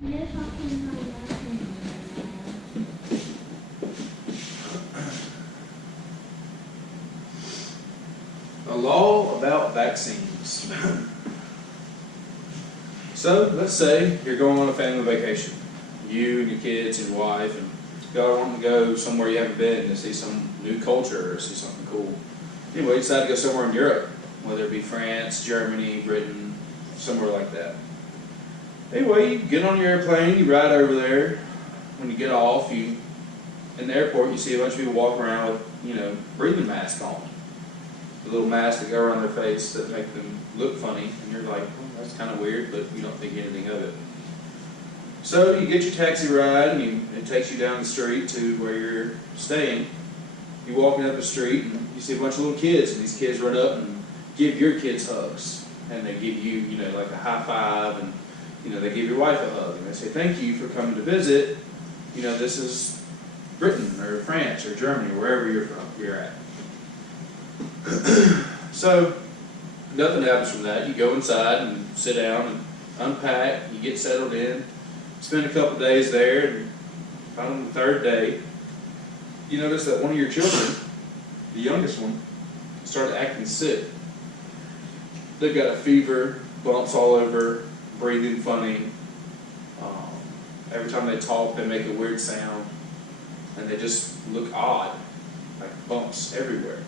A law about vaccines. So let's say you're going on a family vacation. You and your kids and your wife, and y'all want to go somewhere you haven't been to see some new culture or see something cool. Anyway, you decide to go somewhere in Europe, whether it be France, Germany, Britain, somewhere like that. Anyway, you get on your airplane, you ride over there. When you get off, in the airport, you see a bunch of people walking around with, breathing masks on. The little masks that go around their face that make them look funny, and you're like, well, that's kind of weird, but you don't think anything of it. So you get your taxi ride, and it takes you down the street to where you're staying. You're walking up the street, and you see a bunch of little kids, and these kids run up and give your kids hugs, and they give you, like a high five, and they give your wife a hug, and they say, thank you for coming to visit. This is Britain or France or Germany, wherever you're at. So nothing happens from that. You go inside and sit down and unpack. You get settled in, spend a couple days there, and on the third day, you notice that one of your children, the youngest one, started acting sick. They've got a fever, bumps all over, breathing funny. Every time they talk, they make a weird sound, and they just look odd, like bumps everywhere.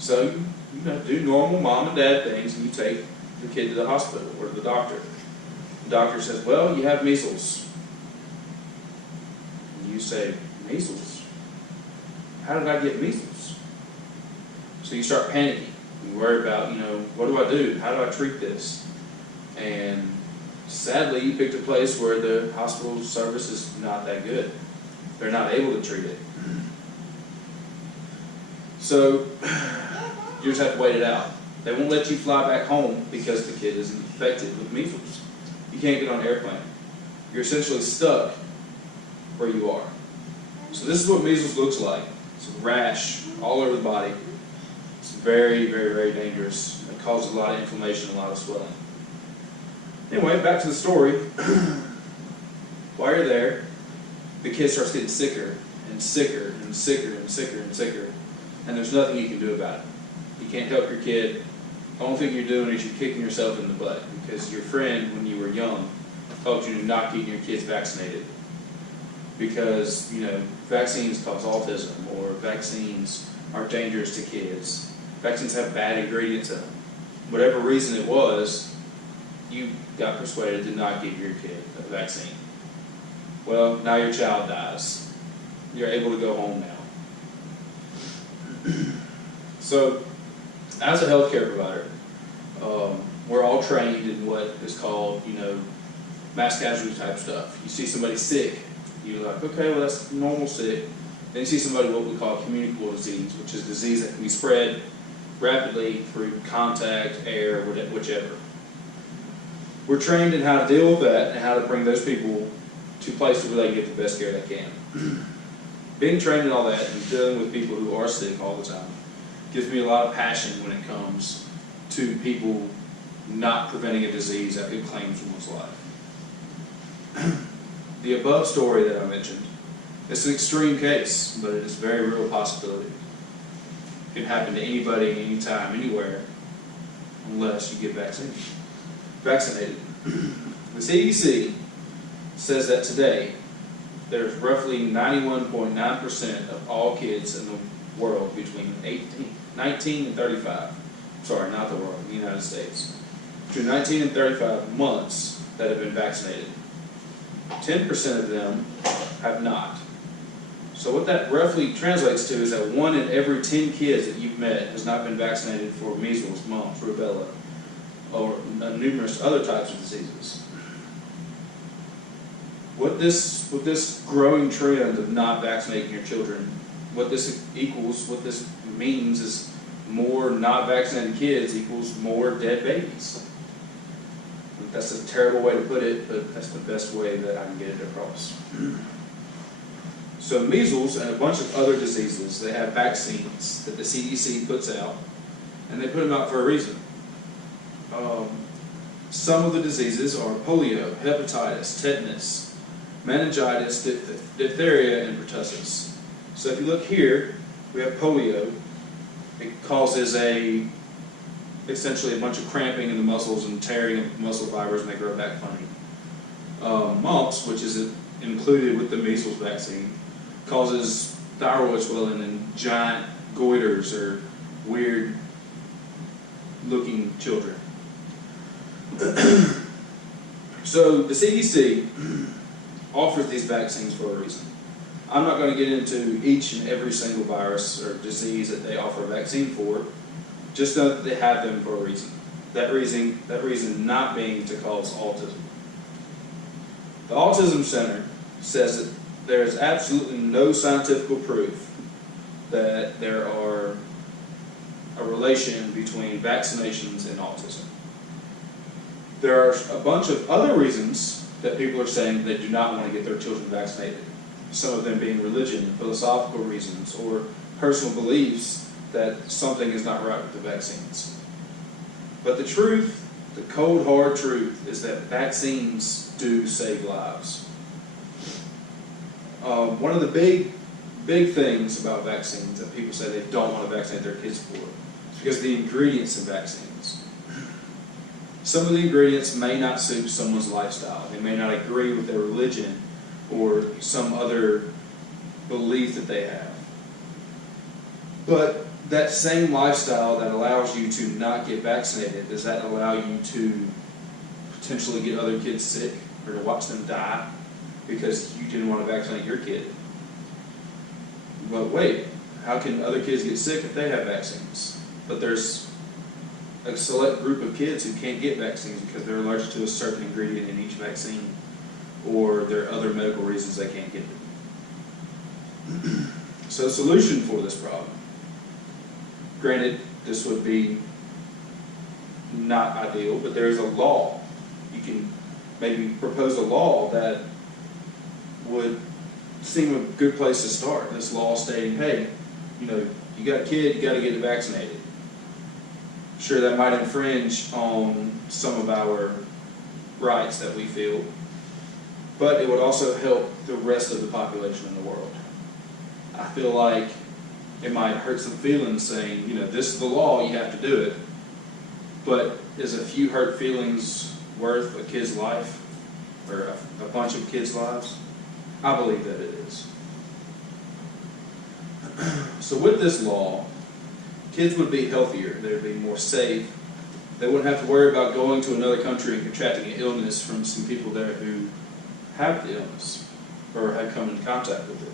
So you do normal mom and dad things, and you take the kid to the hospital or to the doctor. The doctor says, well, you have measles. And you say, measles? How did I get measles? So you start panicking. You worry about, what do I do? How do I treat this? And sadly, you picked a place where the hospital service is not that good. They're not able to treat it. So you just have to wait it out. They won't let you fly back home because the kid is infected with measles. You can't get on an airplane. You're essentially stuck where you are. So this is what measles looks like. It's a rash all over the body. It's very, very, very dangerous. It causes a lot of inflammation, a lot of swelling. Anyway, back to the story. While you're there, the kid starts getting sicker and sicker and sicker and sicker and sicker, and there's nothing you can do about it. You can't help your kid. The only thing you're doing is you're kicking yourself in the butt because your friend, when you were young, told you to not get your kids vaccinated because, vaccines cause autism or vaccines are dangerous to kids. Vaccines have bad ingredients in them. Whatever reason it was, you got persuaded to not give your kid a vaccine. Well, now your child dies. You're able to go home now. So, as a healthcare provider, we're all trained in what is called, mass casualty type stuff. You see somebody sick, you're like, okay, well that's normal sick. Then you see somebody what we call communicable disease, which is a disease that can be spread rapidly through contact, air, whichever. We're trained in how to deal with that and how to bring those people to places where they can get the best care they can. Being trained in all that and dealing with people who are sick all the time gives me a lot of passion when it comes to people not preventing a disease that could claim someone's life. The above story that I mentioned, it's an extreme case, but it is a very real possibility. It can happen to anybody, anytime, anywhere, unless you get vaccinated. The CDC says that today, there's roughly 91.9% of all kids in the world between 19 and 35. Sorry, not the world, the United States. Between 19 and 35 months that have been vaccinated. 10% of them have not. So what that roughly translates to is that 1 in every 10 kids that you've met has not been vaccinated for measles, mumps, rubella, or numerous other types of diseases. What this growing trend of not vaccinating your children, what this equals, what this means is more not vaccinated kids equals more dead babies. That's a terrible way to put it, but that's the best way that I can get it across. So measles and a bunch of other diseases, they have vaccines that the CDC puts out, and they put them out for a reason. Some of the diseases are polio, hepatitis, tetanus, meningitis, diphtheria, and pertussis. So if you look here, we have polio. It causes essentially a bunch of cramping in the muscles and tearing of muscle fibers, and they grow back funny. Mumps, which is included with the measles vaccine, causes thyroid swelling and giant goiters or weird looking children. So the CDC offers these vaccines for a reason. I'm not going to get into each and every single virus or disease that they offer a vaccine for. Just know that they have them for a reason. That reason not being to cause autism. The Autism Center says that there is absolutely no scientific proof that there are a relation between vaccinations and autism. There are a bunch of other reasons that people are saying they do not want to get their children vaccinated. Some of them being religion, philosophical reasons, or personal beliefs that something is not right with the vaccines. But the truth, the cold hard truth, is that vaccines do save lives. One of the big things about vaccines that people say they don't want to vaccinate their kids for is because of the ingredients in vaccines. Some of the ingredients may not suit someone's lifestyle. They may not agree with their religion or some other belief that they have. But that same lifestyle that allows you to not get vaccinated, does that allow you to potentially get other kids sick or to watch them die because you didn't want to vaccinate your kid? But wait, how can other kids get sick if they have vaccines? But there's a select group of kids who can't get vaccines because they're allergic to a certain ingredient in each vaccine, or there are other medical reasons they can't get it. So the solution for this problem, granted, this would be not ideal, but there is a law. You can maybe propose a law that would seem a good place to start. This law stating, hey, you got a kid, you got to get it vaccinated. Sure, that might infringe on some of our rights that we feel, but it would also help the rest of the population in the world. I feel like it might hurt some feelings saying, this is the law, you have to do it, but is a few hurt feelings worth a kid's life or a bunch of kids' lives? I believe that it is. So with this law, kids would be healthier, they would be more safe, they wouldn't have to worry about going to another country and contracting an illness from some people there who have the illness or have come into contact with it.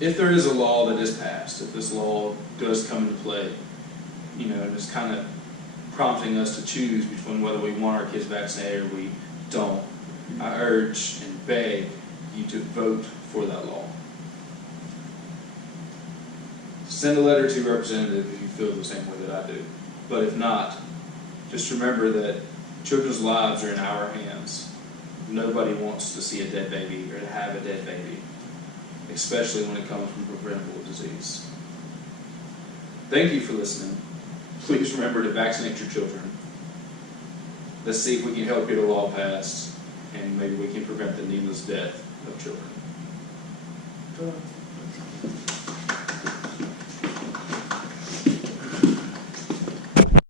If there is a law that is passed, if this law does come into play, and it's kind of prompting us to choose between whether we want our kids vaccinated or we don't, I urge and beg you to vote for that law. Send a letter to your representative if you feel the same way that I do. But if not, just remember that children's lives are in our hands. Nobody wants to see a dead baby or to have a dead baby, especially when it comes from preventable disease. Thank you for listening. Please remember to vaccinate your children. Let's see if we can help get a law passed, and maybe we can prevent the needless death of children.